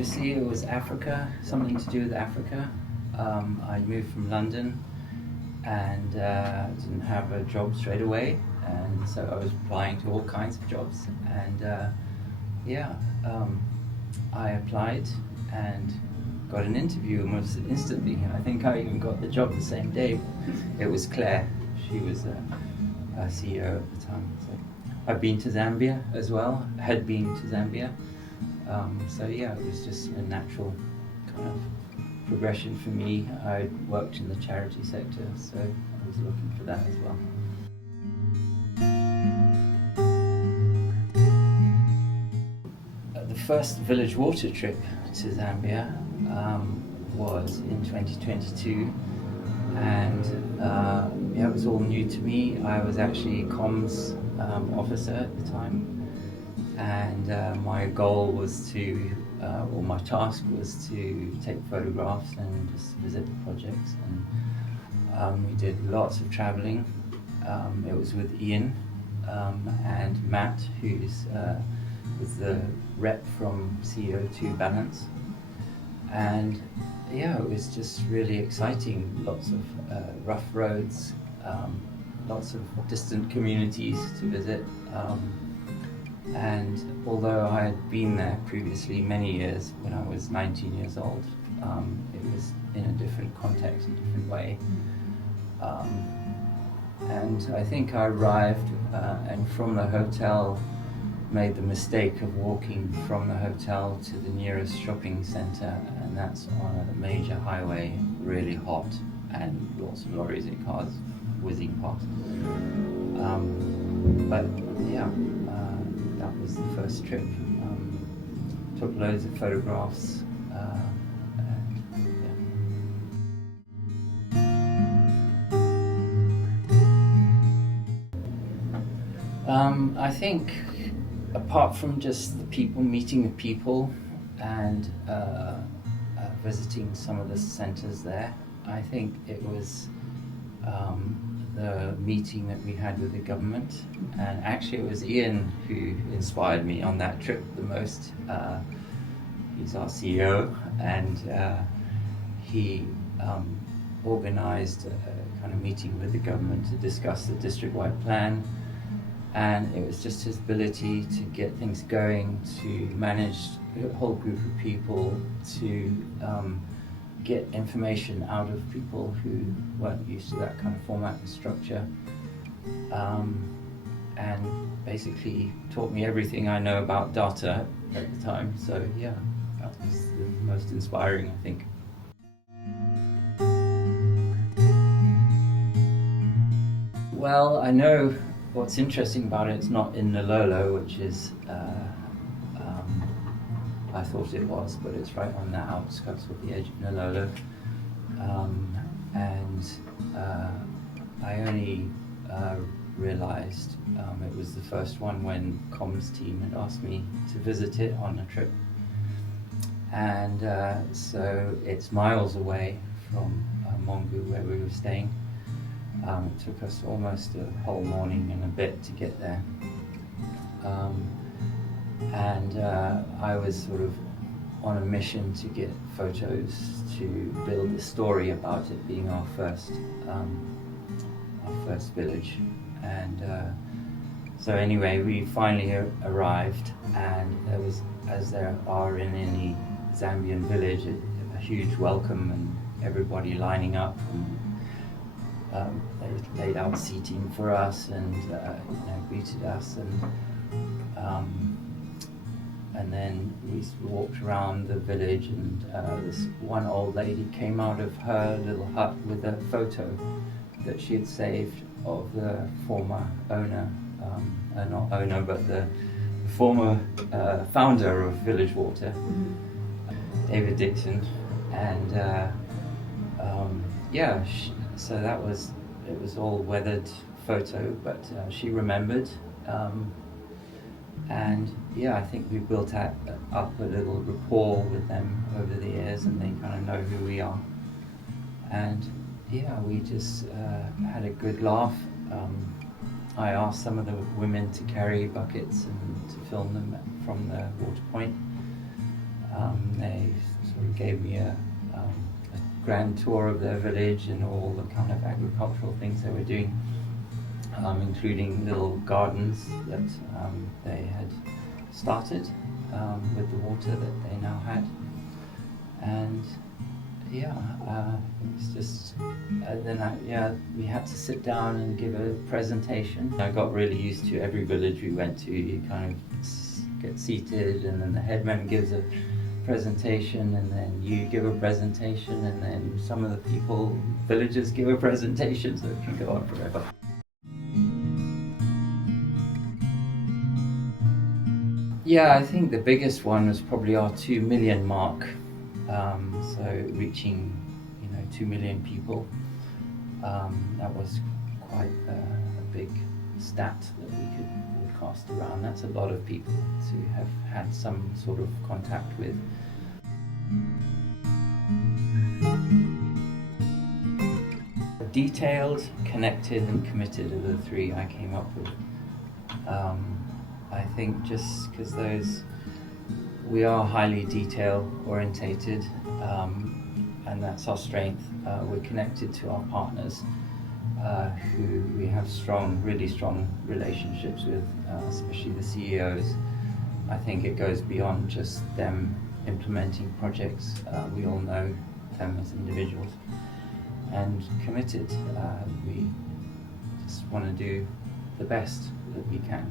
obviously it was Africa, something to do with Africa. I moved from London and didn't have a job straight away, and so I was applying to all kinds of jobs, and I applied and got an interview almost instantly. I think I even got the job the same day. It was Claire. She was a CEO at the time. So I've been to Zambia as well, had been to Zambia. It was just a natural kind of progression for me. I worked in the charity sector, so I was looking for that as well. The first village water trip to Zambia was in 2022, and it was all new to me. I was actually a comms officer at the time, and my goal was to, or my task was to take photographs and just visit the projects, and we did lots of traveling. It was with Ian and Matt, who's was the rep from CO2 Balance, and it was just really exciting. Lots of rough roads, lots of distant communities to visit, and although I had been there previously many years, when I was 19 years old, it was in a different context, a different way. And I think I arrived and from the hotel made the mistake of walking from the hotel to the nearest shopping centre, and that's on a major highway, really hot, and lots of lorries and cars whizzing past. That was the first trip. Took loads of photographs. I think apart from just the people, meeting the people and visiting some of the centres there, I think it was the meeting that we had with the government, and actually it was Ian who inspired me on that trip the most. He's our CEO, and he organised a kind of meeting with the government to discuss the district-wide plan. And it was just his ability to get things going, to manage a whole group of people, to get information out of people who weren't used to that kind of format and structure, and basically taught me everything I know about data at the time. So yeah, that was the most inspiring, I think. Well, I know what's interesting about it, it's not in Nololo, which is, I thought it was, but it's right on the outskirts of the edge of Nololo. I only realised it was the first one when comms team had asked me to visit it on a trip. And so it's miles away from Mongu, where we were staying. It took us almost a whole morning and a bit to get there. I was sort of on a mission to get photos to build a story about it being our first village. And so anyway, we finally arrived, and there was, as there are in any Zambian village, a huge welcome and everybody lining up. And they laid out seating for us and greeted us, and then we walked around the village, and this one old lady came out of her little hut with a photo that she had saved of the former owner, not owner, but the former founder of Village Water, David Dixon, and so it was all weathered photo, but she remembered, and I think we built up a little rapport with them over the years, and they kind of know who we are, and we just had a good laugh. I asked some of the women to carry buckets and to film them from the water point. They sort of gave me a grand tour of their village and all the kind of agricultural things they were doing, including little gardens that they had started with the water that they now had. And it's just we had to sit down and give a presentation. I got really used to every village we went to. You kind of get seated, and then the headman gives a presentation, and then you give a presentation, and then some of the villagers give a presentation, so it can go on forever. Yeah, I think the biggest one was probably our 2 million mark. So reaching, 2 million people. That was quite a big stat that we could broadcast around. That's a lot of people to have had some sort of contact with. Detailed, connected, and committed are the three I came up with. I think just because we are highly detail orientated, and that's our strength. We're connected to our partners, who we have really strong relationships with, especially the CEOs. I think it goes beyond just them implementing projects. We all know them as individuals. And committed. We just want to do the best that we can.